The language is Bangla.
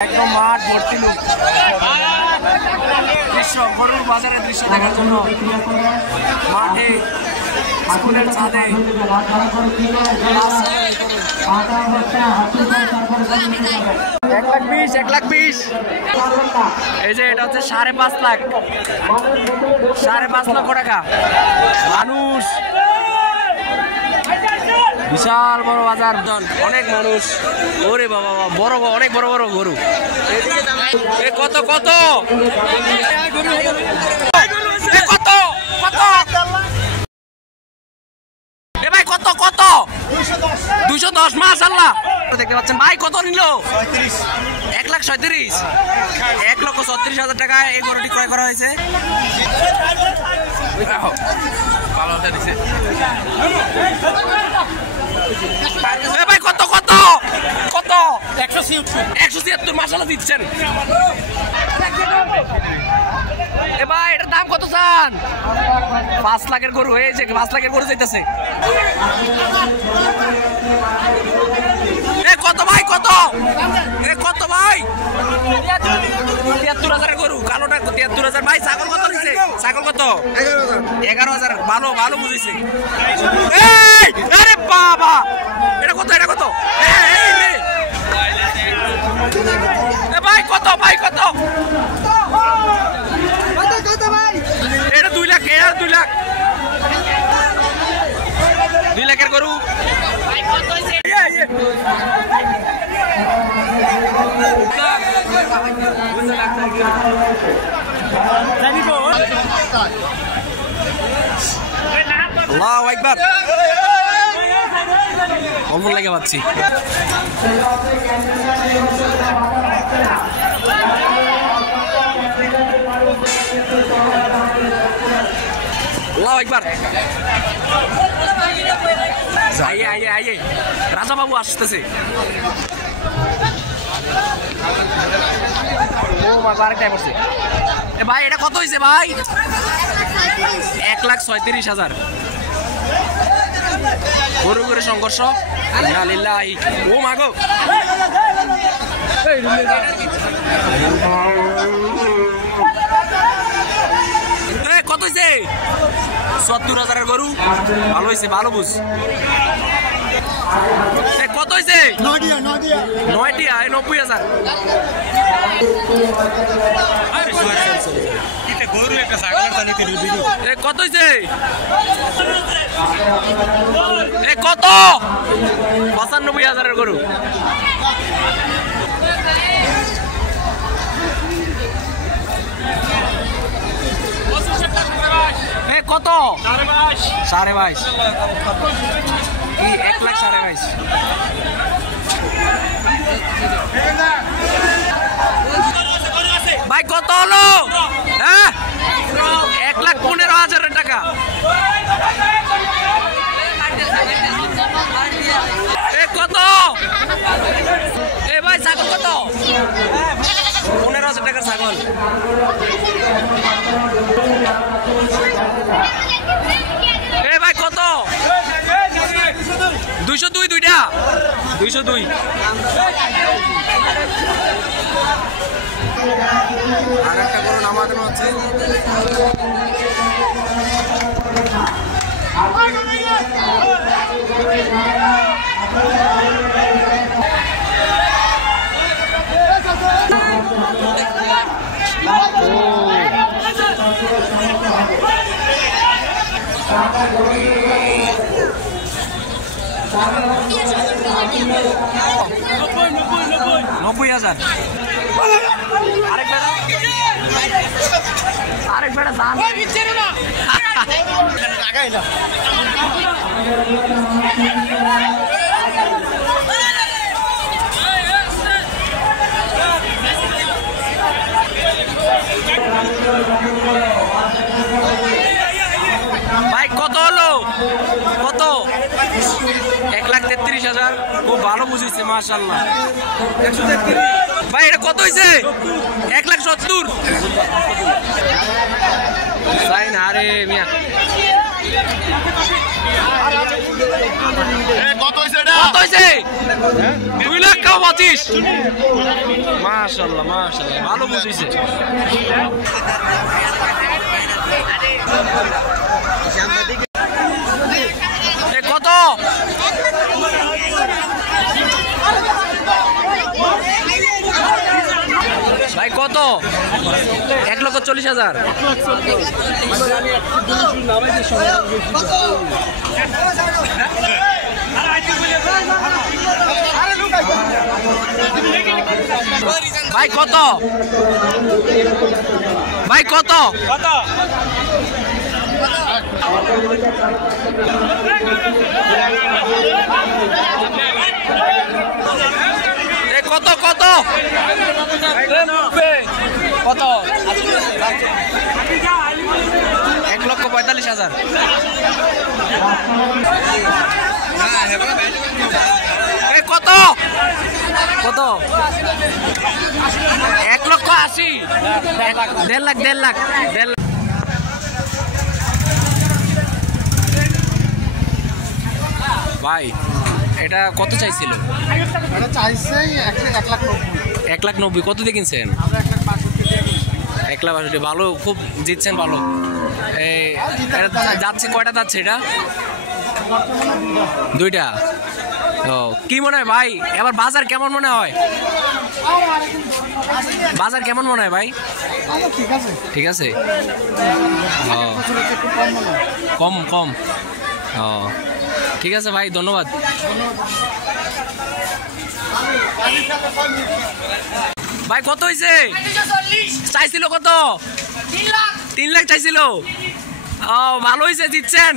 একদম মাঠ ভর্তি লোক দৃশ্য গরুর বাজারের দৃশ্য দেখার জন্য মাঠে স্কুলের ছাদে এক লাখ বিশ এই যে এটা হচ্ছে 5.5 লাখ 5.5 লক্ষ টাকা মানুষ বিশাল বড় বাজার অনেক মানুষ ওরে বাবা বড় অনেক বড় বড় গরু কত কত কত কত ভাই কত কত 210 মাশাআল্লাহ দেখতে পাচ্ছেন ভাই কত নিল 1,37,000 1,36,000 টাকা এই গরুটি ক্রয় করা হয়েছে ভালো দিছে ভাই কত কত কত 176 মাশাআল্লাহ দিচ্ছেন এ ভাই এটার দাম কত চান 5 লাখের গরু হয়েছে 5 লাখের গরু যাইতেছে এ কত ভাই কত এ কত ভাই 73,000 গরু কালোটা 73,000 ভাই ছাগল কত নিছে ছাগল কত 11,000 ভালো ভালো বুঝিছে এই আরে বাবা এটা কত এই রে এ ভাই কত ভাই কত কত ভাই এটা 2 লাখ এর 2 লাখ 2 লাখের গরু ভাই কত হইছে আল্লাহু আকবার কখন লাগে পাচ্ছি আল্লাহু আকবার আইয়ে রাজা বাবু আসতেছে ও বাবা আরেকটা পড়ছে এ ভাই এটা কত হইছে ভাই 1,37,000 গরু গরু সংঘর্ষ আলিল্লাহি ও মাগো কত হইছে ৭০,000 গরু ভালো হইছে ভালো বুঝ কত হইছে 9টিয়া 90,000 কত হইছে কত 95,000 গরু কত 22.5 কি 1,22,000 ভাই কত হলো হ্যাঁ 1,15,000 টাকা কত এ ভাই ছাগল কত 15,000 টাকার ছাগল এ ভাই কত 202 দুইটা 202 আর একটা করে নামানো আছে নব্বই হাজার আরেক বেড়া দাম ভাই কত হলো কত 1,33,000 খুব ভালো বুঝেছে মাশাআল্লাহ 133 ভাই এটা কত হয়েছে 1,70,000 তাই না রে মিয়া কত হয়েছে এটা? কত হয়েছে? 2,25,000। মাশাআল্লাহ মাশাআল্লাহ, ভালো বুঝিছে। কত ভাই? কত? 1,40,000। ভাই কত? ভাই কত? কত কত? কত? 1,45,000। কত কত? 1,80,000। 1.5 লাখ 1.5 লাখ 1.5 লাখ। ভাই এটা কত চাইছিল? এটা চাইছে 1,90,000। কত দিয়ে কিনছেন? 1,62,000। ভালো, খুব জিতছেন ভালো। যাচ্ছে কয়টা যাচ্ছে এটা? 2টা। ও কি মনে হয় ভাই এবার বাজার কেমন মনে হয়? বাজার কেমন মনে হয় ভাই? ঠিক আছে, ঠিক আছে। কম কম। ও ঠিক আছে ভাই, ধন্যবাদ। ভাই কত হয়েছে? চাইছিল কত? 3 লাখ চাইছিল। ও ভালো হয়েছে, জিতছেন।